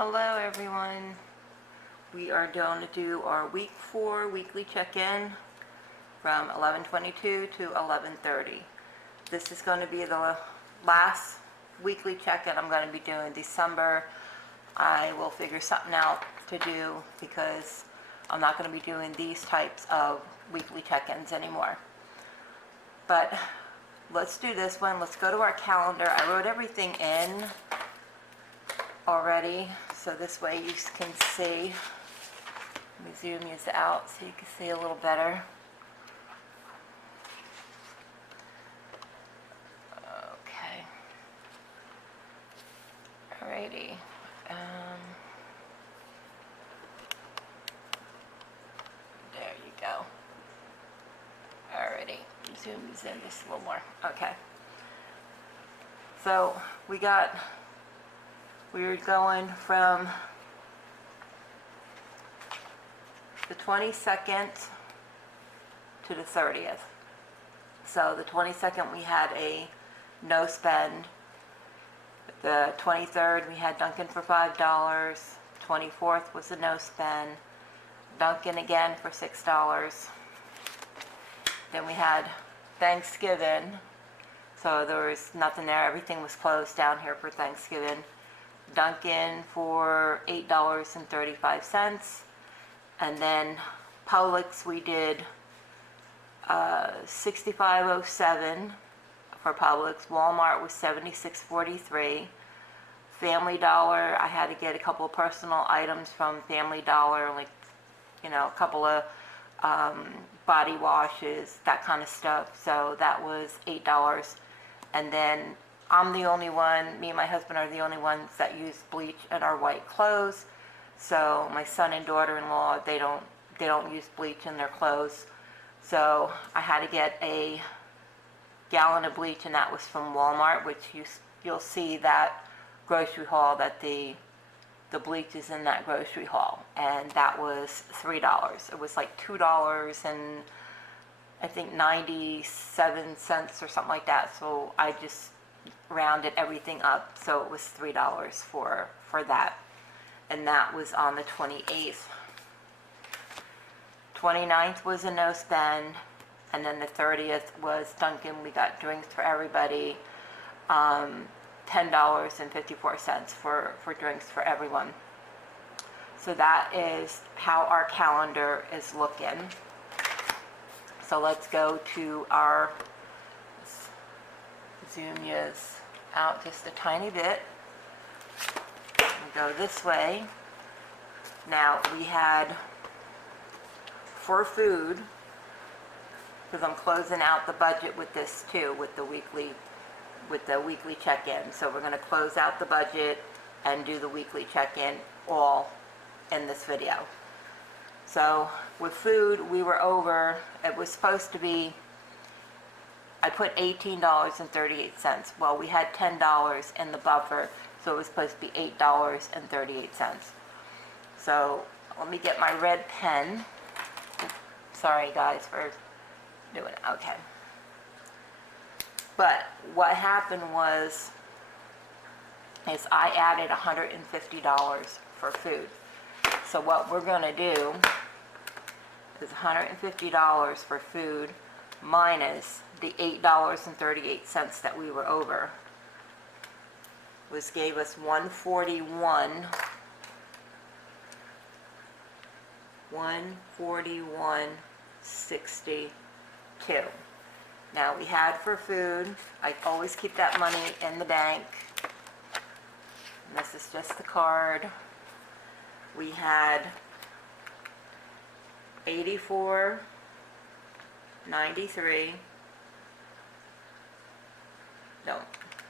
Hello everyone. We are going to do our week 4 weekly check-in from 11:22 to 11:30. This is going to be the last weekly check-in I'm going to be doing December. I will figure something out to do because I'm not going to be doing these types of weekly check-ins anymore. But let's do this one. Let's go to our calendar. I wrote everything in already, so this way you can see. Let me zoom these out so you can see a little better. Okay. Alrighty. There you go. Alrighty. Zoom these in just a little more. Okay. So we were going from the 22nd to the 30th. So the 22nd we had a no spend. The 23rd we had Dunkin' for $5. 24th was a no spend. Dunkin' again for $6. Then we had Thanksgiving. So there was nothing there. Everything was closed down here for Thanksgiving. Dunkin' for $8.35. And then Publix we did $65.07 for Publix. Walmart was $76.43. Family Dollar, I had to get a couple of personal items from Family Dollar, like, a couple of body washes, that kind of stuff. So that was $8. And then I'm the only one, me and my husband are the only ones that use bleach in our white clothes. So my son and daughter-in-law, they don't use bleach in their clothes. So I had to get a gallon of bleach, and that was from Walmart, which you'll see that grocery haul, that the bleach is in that grocery haul, and that was $3. It was like $2 and I think 97 cents or something like that. So I just rounded everything up, so it was $3 for that. And that was on the 28th. 29th was a no spend, and then the 30th was Dunkin'. We got drinks for everybody, $10.54 for drinks for everyone. So that is how our calendar is looking. So let's go to our, zoom yous out just a tiny bit. Go this way. Now we had, for food, because I'm closing out the budget with this too, with the weekly check-in. So we're going to close out the budget and do the weekly check-in all in this video. So with food, we were over. It was supposed to be, I put $18.38. Well, we had $10 in the buffer, so it was supposed to be $8.38. So let me get my red pen. Sorry guys for doing it. Okay. But what happened is I added $150 for food. So what we're going to do is $150 for food minus the $8.38 that we were over, which gave us $141.62. Now we had for food, I always keep that money in the bank, and this is just the card. We had $84.93. No,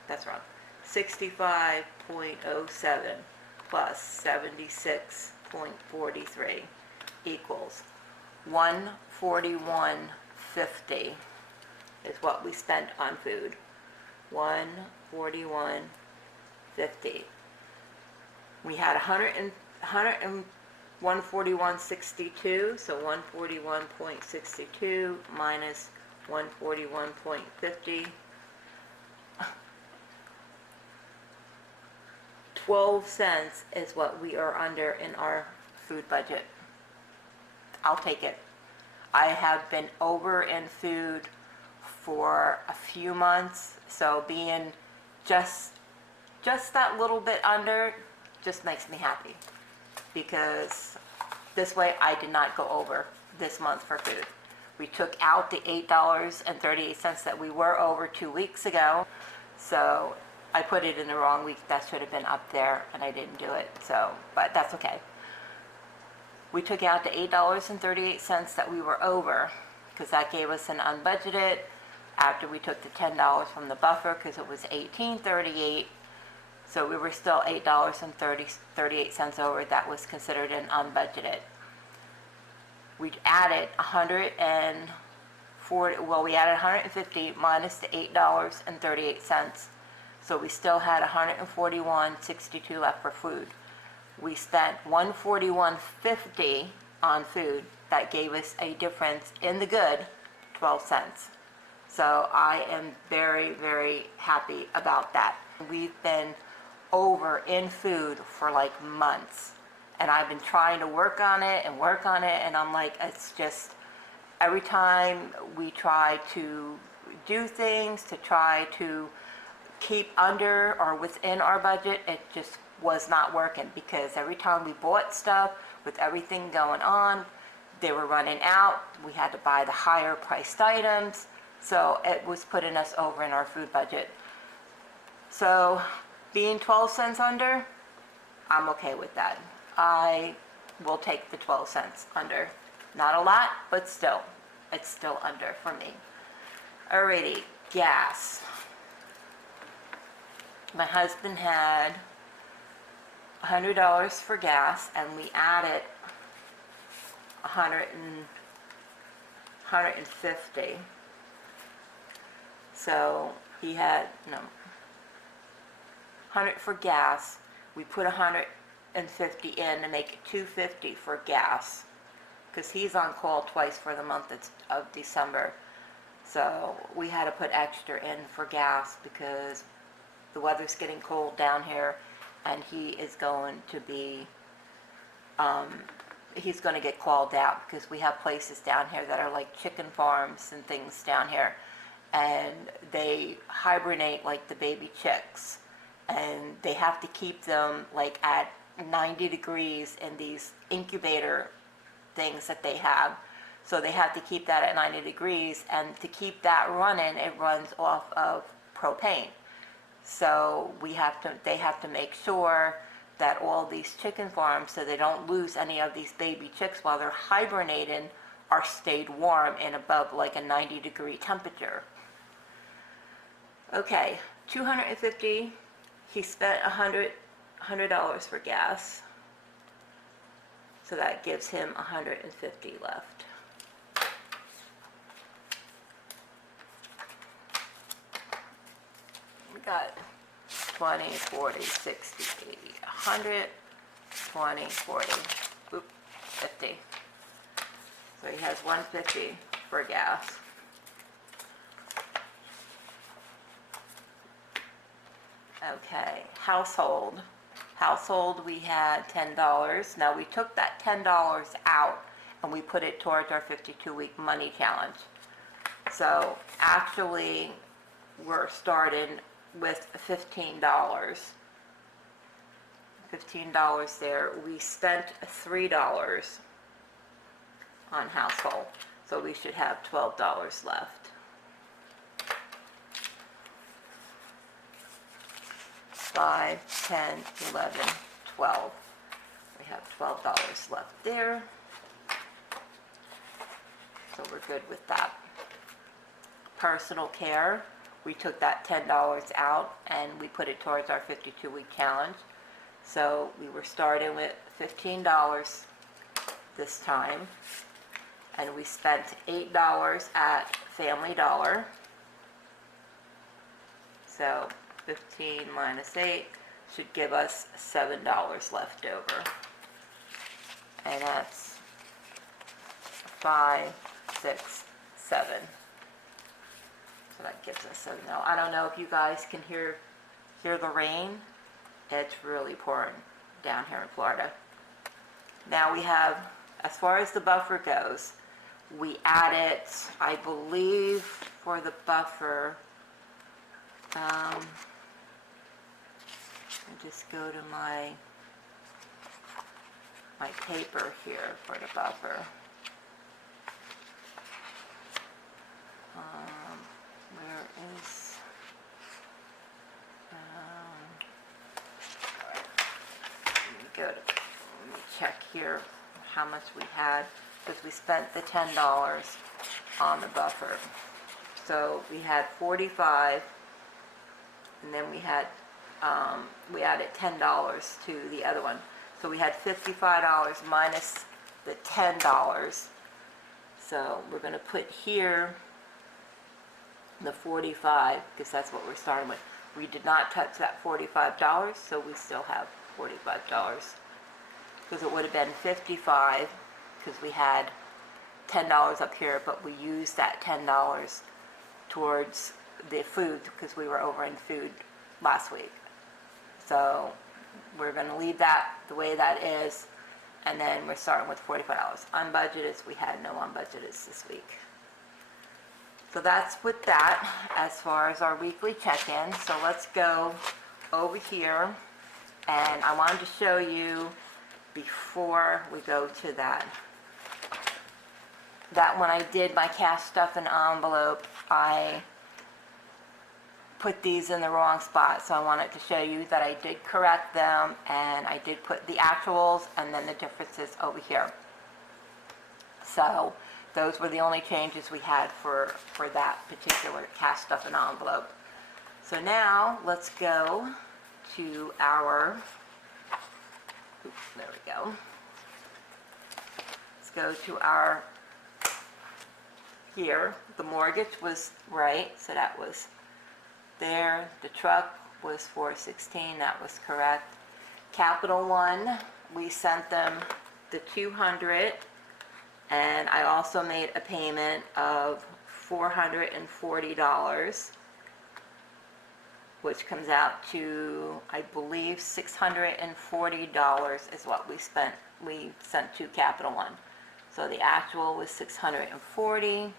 that's wrong. 65.07 plus 76.43 equals 141.50 is what we spent on food. 141.50. We had 141.62, so 141.62 minus 141.50 12 cents is what we are under in our food budget. I'll take it. I have been over in food for a few months, so being just that little bit under just makes me happy, because this way I did not go over this month for food. We took out the $8.38 that we were over 2 weeks ago, so I put it in the wrong week. That should have been up there, and I didn't do it, so, but that's okay. We took out the $8.38 that we were over, because that gave us an unbudgeted, after we took the $10 from the buffer, because it was $18.38, so we were still $8.38 over. That was considered an unbudgeted. We added 140, well, we added 150 minus the $8.38, so we still had 141.62 left for food. We spent $141.50 on food. That gave us a difference in the good, 12 cents. So I am very, very happy about that. We've been over in food for like months, and I've been trying to work on it, and I'm like, it's just, every time we try to do things to try to keep under or within our budget, it just was not working, because every time we bought stuff, with everything going on, they were running out. We had to buy the higher priced items, so it was putting us over in our food budget. So being 12 cents under, I'm okay with that. I will take the 12 cents under. Not a lot, but still, it's still under for me. Alrighty, gas. My husband had $100 for gas, and we added 150. So he had, no, 100 for gas. We put 150 in to make it 250 for gas, because he's on call twice for the month of December. So we had to put extra in for gas, because the weather's getting cold down here, and he is going to be, he's going to get called out, because we have places down here that are like chicken farms and things down here, and they hibernate like the baby chicks, and they have to keep them like at 90 degrees in these incubator things that they have. So they have to keep that at 90 degrees, and to keep that running, it runs off of propane. So they have to make sure that all these chicken farms, so they don't lose any of these baby chicks while they're hibernating, are stayed warm and above like a 90-degree temperature. Okay, 250. He spent $100 for gas, so that gives him 150 left. We got 20, 40, 60, 80, 100, 20, 40, 50. So he has 150 for gas. Okay, household. Household, we had $10. Now we took that $10 out and we put it towards our 52-week money challenge. So actually, we're starting with $15. $15 there. We spent $3 on household, so we should have $12 left. 5, 10, 11, 12. We have $12 left there, so we're good with that. Personal care, we took that $10 out and we put it towards our 52-week challenge. So we were starting with $15 this time, and we spent $8 at Family Dollar. So 15 minus 8 should give us $7 left over. And that's 5, 6, 7. So that gives us $7. I don't know if you guys can hear the rain. It's really pouring down here in Florida. Now we have, as far as the buffer goes, we added, I believe, for the buffer, I just go to my paper here for the buffer. Where is, let me check here how much we had, because we spent the $10 on the buffer. So we had 45, and then we had, we added $10 to the other one. So we had $55 minus the $10. So we're going to put here the 45, because that's what we're starting with. We did not touch that $45, so we still have $45. Because it would have been 55, because we had $10 up here, but we used that $10 towards the food, because we were over in food last week. So we're going to leave that the way that is, and then we're starting with $45. Unbudgeted, we had no unbudgeted this week. So that's with that as far as our weekly check-in. So let's go over here, and I wanted to show you before we go to that when I did my cash stuff in envelope, I put these in the wrong spot. So I wanted to show you that I did correct them, and I did put the actuals and then the differences over here. So those were the only changes we had for that particular cash stuff in envelope. So now let's go to our, oops, there we go. Let's go to our, here, the mortgage was right, so that was there. The truck was $416, that was correct. Capital One, we sent them the $200, and I also made a payment of $440, which comes out to, I believe, $640 is what we spent. We sent to Capital One. So the actual was $640.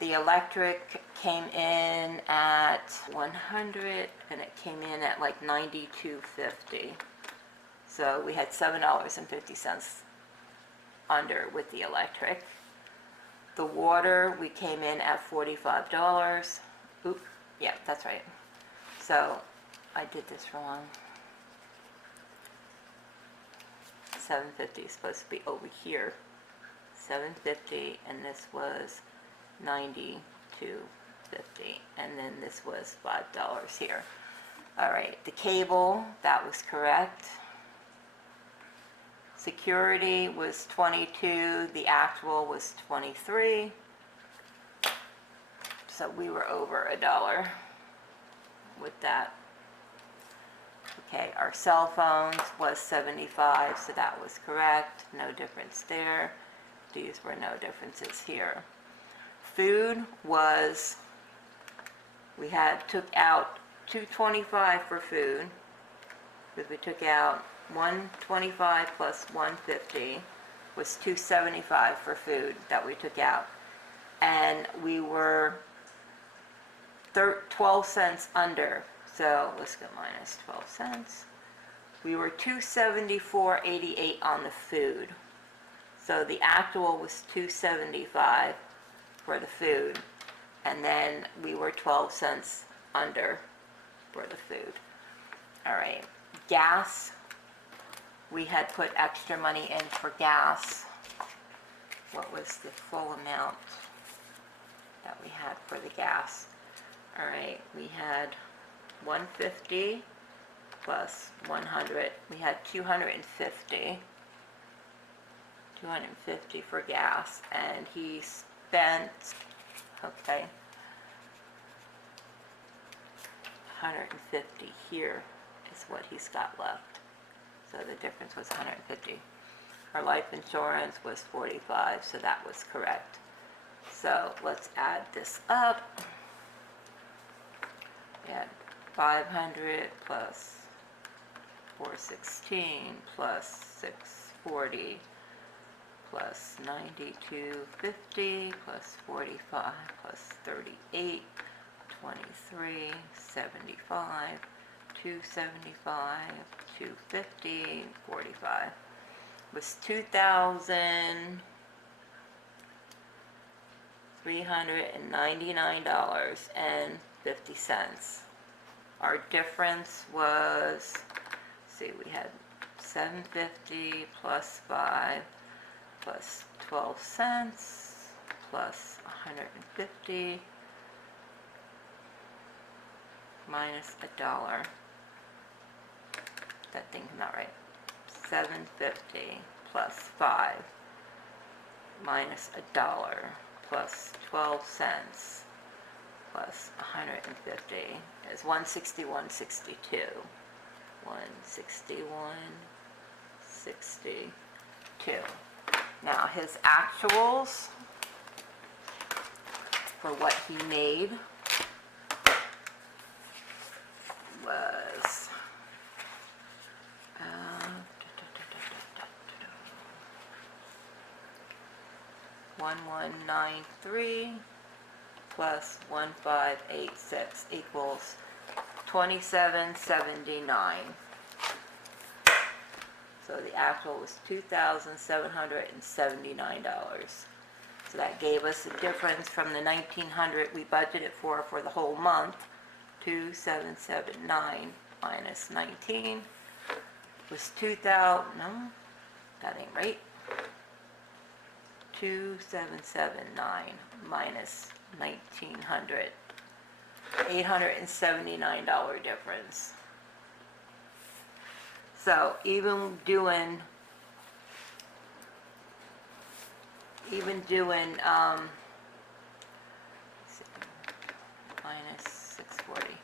The electric came in at 100, and it came in at like $92.50. So we had $7.50 under with the electric. The water, we came in at $45. Oop, yeah, that's right. So I did this wrong. $7.50 is supposed to be over here. $7.50, and this was $92.50, and then this was $5 here. All right, the cable, that was correct. Security was 22, the actual was 23. So we were over $1 with that. Okay, our cell phones was 75, so that was correct. No difference there. These were no differences here. Food was, we took out $225 for food, because we took out $125 plus $150 was $275 for food that we took out, and we were 12 cents under. So let's go minus 12 cents. We were $274.88 on the food. So the actual was $275 for the food, and then we were 12 cents under for the food. All right, gas, we had put extra money in for gas. What was the full amount that we had for the gas? All right, we had $150 plus $100. We had $250 for gas, and he spent, okay, $150 here is what he's got left. So the difference was $150. Our life insurance was $45, so that was correct. So let's add this up. We had 500 plus 416 plus 640 plus 9250 plus 45 plus 38, 23, 75, 275, 250, 45 was $2,399.50. Our difference was, let's see, we had 750 plus 5 plus 12 cents plus 150 minus a dollar. That thing's not right. 750 plus 5 minus a dollar plus 12 cents plus 150 is 161.62. 161.62. Now his actuals for what he made was 1193 plus 1586 equals 2779. So the actual was $2,779. So that gave us a difference from the 1900 we budgeted for the whole month. 2779 minus 19 was 2,000. No, that ain't right. 2779 minus 1900. $879 difference. So even doing minus 640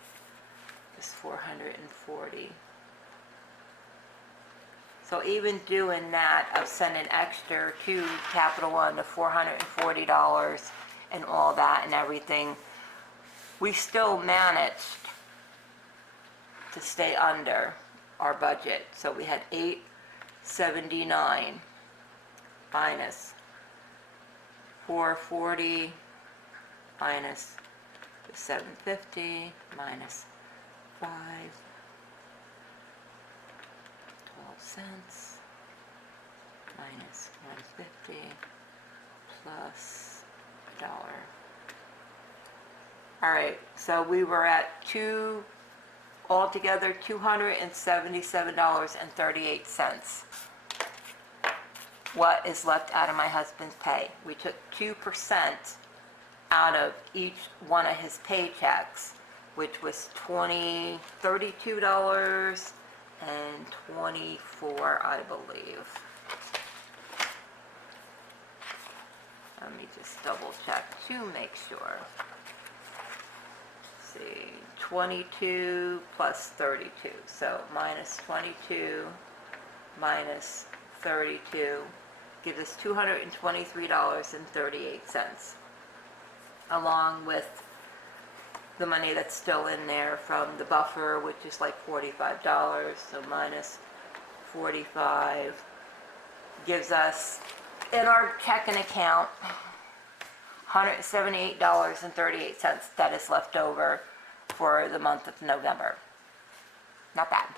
is 440. So even doing that of sending extra to Capital One the $440 and all that and everything, we still managed to stay under our budget. So we had 879 minus 440 minus the 750 minus 5, 12 cents minus 150 plus $1. All right, so we were at altogether $277.38. What is left out of my husband's pay? We took 2% out of each one of his paychecks, which was $32.24, I believe. Let me just double check to make sure. See, 22 plus 32, so minus 22 minus 32 gives us $223.38, along with the money that's still in there from the buffer, which is like $45, so minus 45 gives us, in our checking account, $178.38 that is left over for the month of November. Not bad.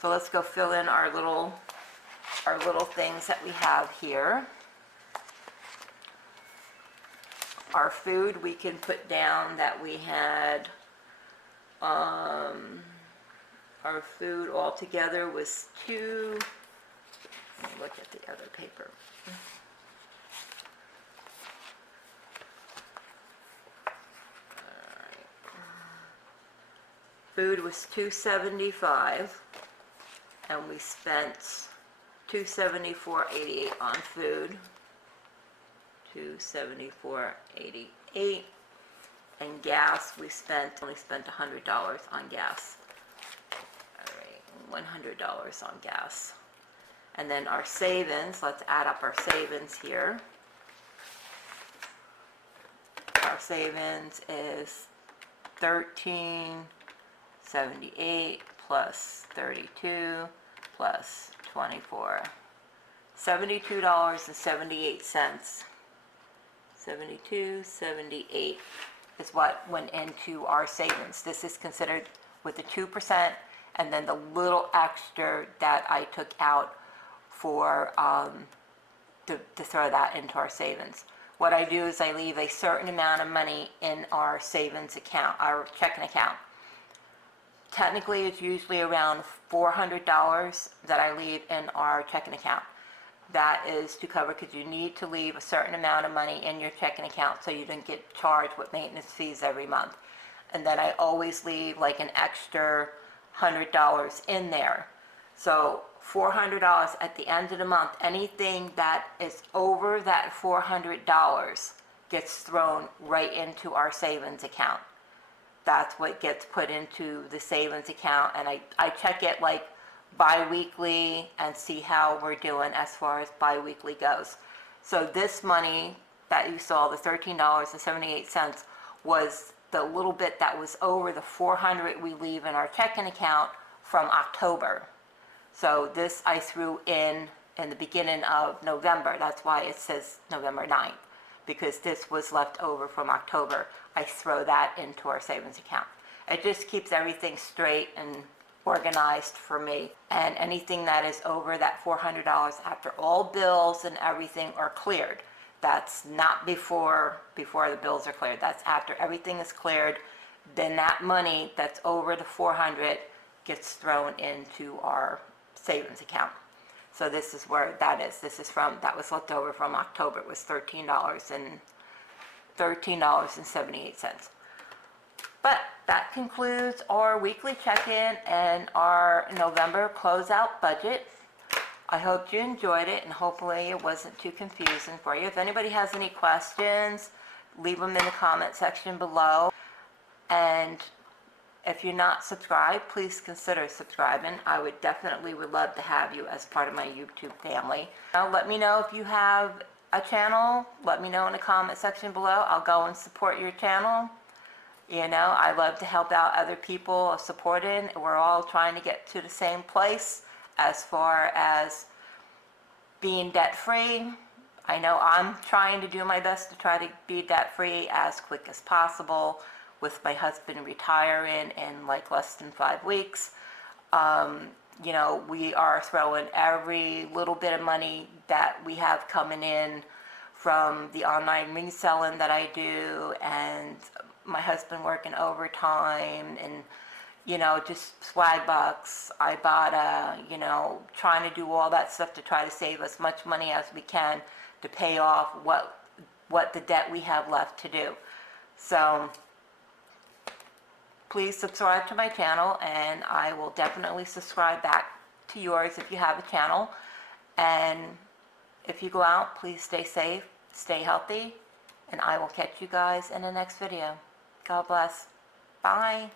So let's go fill in our little things that we have here. Our food, we can put down that we had, our food altogether was let me look at the other paper. Food was $275, and we spent $274.88 on food. $274.88, and gas we only spent $100 on gas. All right, $100 on gas, and then our savings. Let's add up our savings here. Our savings is $13.78 plus 32 plus 24. $72.78. 72.78 is what went into our savings. This is considered with the 2% and then the little extra that I took out for to throw that into our savings. What I do is I leave a certain amount of money in our savings account, our checking account. Technically, it's usually around $400 that I leave in our checking account. That is to cover, because you need to leave a certain amount of money in your checking account so you don't get charged with maintenance fees every month. And then I always leave like an extra $100 in there. So $400 at the end of the month. Anything that is over that $400 gets thrown right into our savings account. That's what gets put into the savings account, and I check it like bi-weekly and see how we're doing as far as bi-weekly goes. So this money that you saw, the $13.78, was the little bit that was over the $400 we leave in our checking account from October. So this I threw in the beginning of November. That's why it says November 9th, because this was left over from October. I throw that into our savings account. It just keeps everything straight and organized for me. And anything that is over that $400 after all bills and everything are cleared. That's not before the bills are cleared. That's after everything is cleared. Then that money that's over the $400 gets thrown into our savings account. So this is where that is. This is from, that was left over from October. It was $13.78. But that concludes our weekly check-in and our November closeout budget. I hope you enjoyed it, and hopefully it wasn't too confusing for you. If anybody has any questions, leave them in the comment section below. And if you're not subscribed, please consider subscribing. I would love to have you as part of my YouTube family. Now, let me know if you have a channel. Let me know in the comment section below. I'll go and support your channel. You know, I love to help out other people supporting. We're all trying to get to the same place as far as being debt-free. I know I'm trying to do my best to try to be debt-free as quick as possible, with my husband retiring in like less than 5 weeks. You know, we are throwing every little bit of money that we have coming in from the online reselling that I do, and my husband working overtime, and you know, just swag bucks, Ibotta, you know, trying to do all that stuff to try to save as much money as we can to pay off what the debt we have left to do. So please subscribe to my channel, and I will definitely subscribe back to yours if you have a channel. And if you go out, please stay safe, stay healthy, and I will catch you guys in the next video. God bless. Bye.